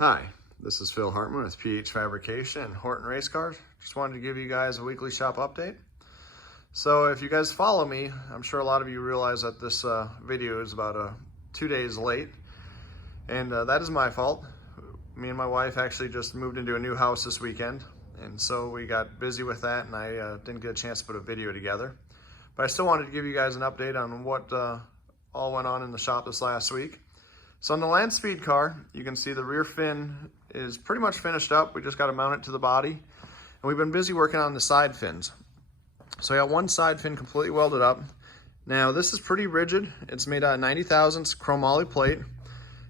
Hi, this is Phil Hartman with PH Fabrication and Horton Race Cars. Just wanted to give you guys a weekly shop update. So if you guys follow me, I'm sure a lot of you realize that this video is about 2 days late, and that is my fault. Me and my wife actually just moved into a new house this weekend, and so we got busy with that, and I didn't get a chance to put a video together. But I still wanted to give you guys an update on what all went on in the shop this last week. So on the Land Speed car, you can see the rear fin is pretty much finished up. We just got to mount it to the body. And we've been busy working on the side fins. So I got one side fin completely welded up. Now this is pretty rigid. It's made out of 90 thousandths chromoly plate.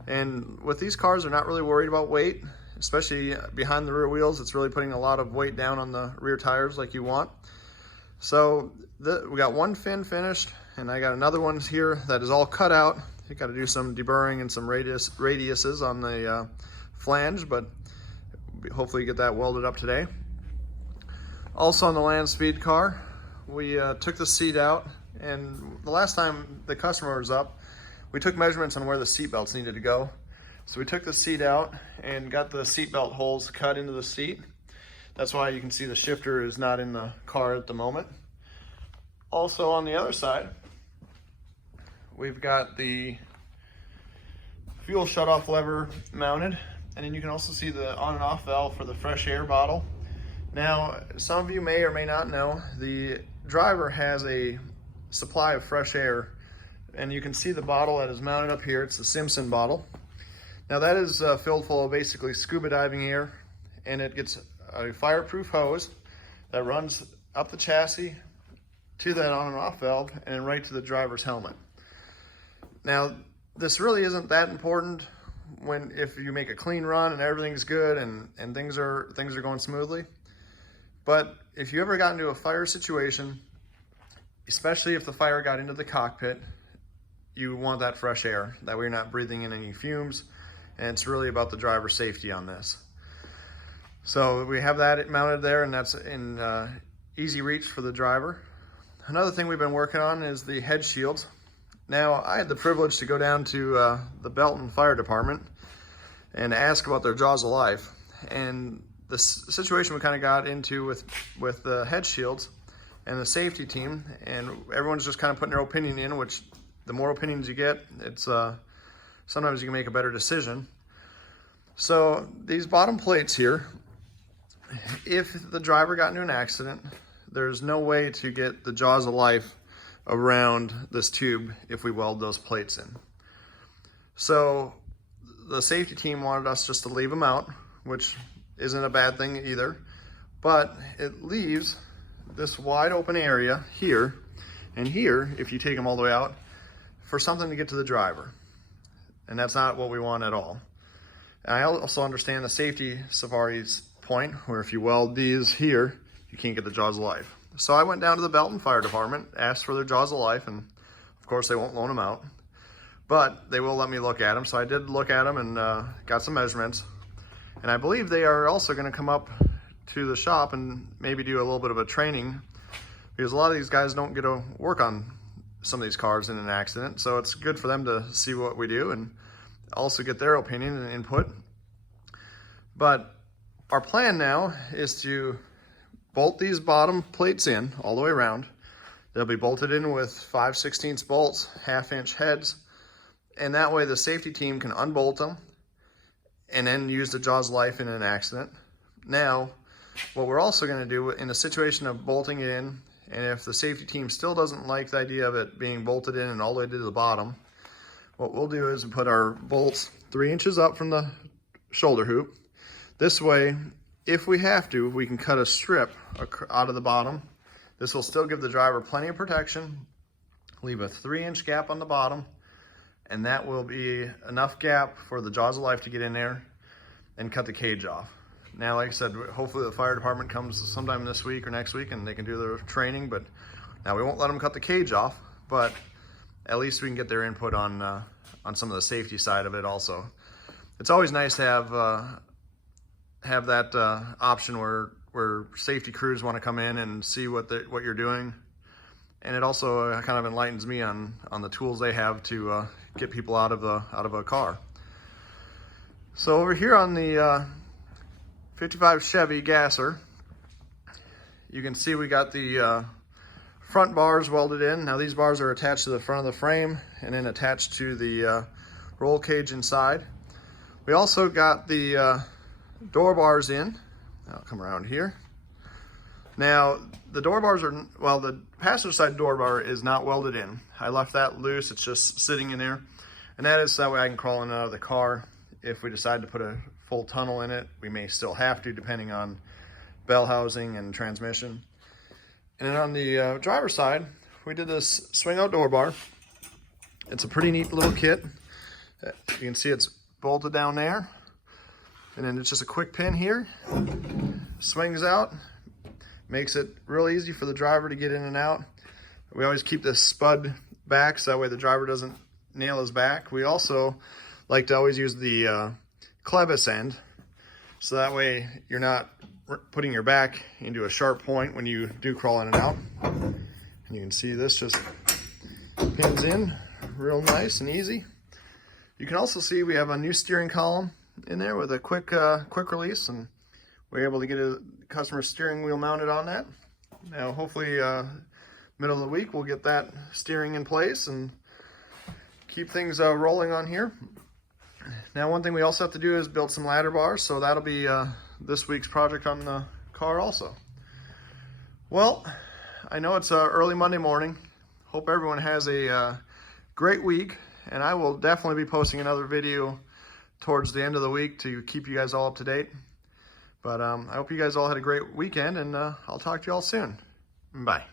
And with these cars, they're not really worried about weight, especially behind the rear wheels. It's really putting a lot of weight down on the rear tires like you want. So we got one fin finished, and I got another one here that is all cut out. You got to do some deburring and some radiuses on the flange, but hopefully get that welded up today. Also on the Land Speed car, we took the seat out, and the last time the customer was up, we took measurements on where the seat belts needed to go. So we took the seat out and got the seat belt holes cut into the seat. That's why you can see the shifter is not in the car at the moment. Also on the other side, we've got the fuel shutoff lever mounted, and then you can also see the on and off valve for the fresh air bottle. Now, some of you may or may not know, the driver has a supply of fresh air, and you can see the bottle that is mounted up here. It's the Simpson bottle. Now that is filled full of basically scuba diving air, and it gets a fireproof hose that runs up the chassis to that on and off valve and then right to the driver's helmet. Now, this really isn't that important if you make a clean run and everything's good and things are going smoothly. But if you ever got into a fire situation, especially if the fire got into the cockpit, you want that fresh air. That way you're not breathing in any fumes, and it's really about the driver's safety on this. So we have that mounted there, and that's in easy reach for the driver. Another thing we've been working on is the head shields. Now, I had the privilege to go down to the Belton Fire Department and ask about their jaws of life. And the situation we kind of got into with the head shields and the safety team, and everyone's just kind of putting their opinion in, which the more opinions you get, it's sometimes you can make a better decision. So these bottom plates here, if the driver got into an accident, there's no way to get the jaws of life around this tube if we weld those plates in. So the safety team wanted us just to leave them out, which isn't a bad thing either, but it leaves this wide open area here and here, if you take them all the way out, for something to get to the driver. And that's not what we want at all. And I also understand the safety safari's point, where if you weld these here, you can't get the jaws of life. So I went down to the Belton Fire Department, asked for their jaws of life, and of course they won't loan them out, but they will let me look at them. So I did look at them and got some measurements. And I believe they are also gonna come up to the shop and maybe do a little bit of a training, because a lot of these guys don't get to work on some of these cars in an accident. So it's good for them to see what we do and also get their opinion and input. But our plan now is to bolt these bottom plates in all the way around. They'll be bolted in with 5/16 bolts, 1/2 inch heads, and that way the safety team can unbolt them and then use the jaws of life in an accident. Now, what we're also gonna do in a situation of bolting it in, and if the safety team still doesn't like the idea of it being bolted in and all the way to the bottom, what we'll do is put our bolts 3 inches up from the shoulder hoop. This way, if we have to, we can cut a strip out of the bottom. This will still give the driver plenty of protection, leave a 3-inch gap on the bottom, and that will be enough gap for the jaws of life to get in there and cut the cage off. Now, like I said, hopefully the fire department comes sometime this week or next week and they can do their training, but now we won't let them cut the cage off, but at least we can get their input on some of the safety side of it also. It's always nice to have that option where safety crews want to come in and see what you're doing, and it also kind of enlightens me on the tools they have to get people out of a car. So over here on the 55 Chevy gasser, you can see we got the front bars welded in. Now these bars are attached to the front of the frame and then attached to the roll cage inside. We also got the door bars in. I'll come around here. Now the door bars are, well, the passenger side door bar is not welded in. I left that loose, it's just sitting in there. And that is so that way I can crawl in and out of the car. If we decide to put a full tunnel in it, we may still have to, depending on bell housing and transmission. And then on the driver's side, we did this swing out door bar. It's a pretty neat little kit. You can see it's bolted down there. And then it's just a quick pin here. Swings out. Makes it real easy for the driver to get in and out. We always keep this spud back so that way the driver doesn't nail his back. We also like to always use the clevis end, so that way you're not putting your back into a sharp point when you do crawl in and out. And you can see this just pins in real nice and easy. You can also see we have a new steering column in there with a quick release, and we're able to get a customer steering wheel mounted on that. Now hopefully middle of the week we'll get that steering in place and keep things rolling on here. Now one thing we also have to do is build some ladder bars, so that'll be this week's project on the car also. Well, I know it's early Monday morning. Hope everyone has a great week, and I will definitely be posting another video towards the end of the week to keep you guys all up to date. But I hope you guys all had a great weekend, and I'll talk to you all soon. Bye.